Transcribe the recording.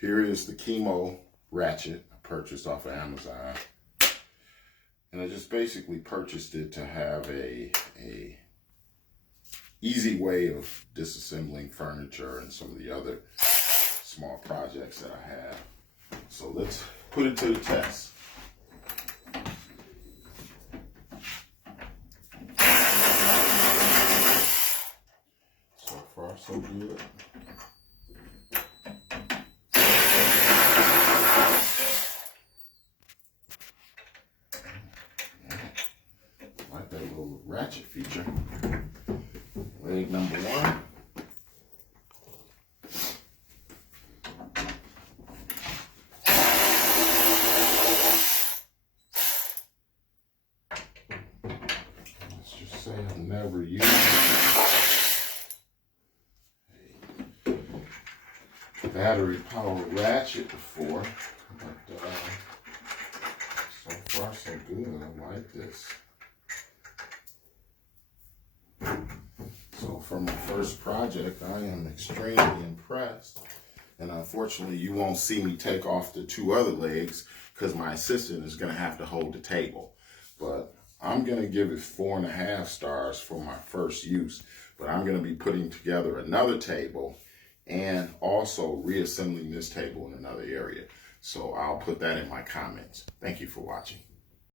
here is the KIMO Ratchet I purchased off of Amazon. And I just basically purchased it to have a easy way of disassembling furniture and some of the other small projects that I have. So let's put it to the test. So far, so good. Like that little ratchet feature. Leg number one. Let's just say I've never used a battery powered ratchet before, but so far so good. I like this. So for my first project, I am extremely impressed. And unfortunately, you won't see me take off the two other legs because my assistant is going to have to hold the table. But I'm going to give it 4.5 stars for my first use. But I'm going to be putting together another table and also reassembling this table in another area. So I'll put that in my comments. Thank you for watching.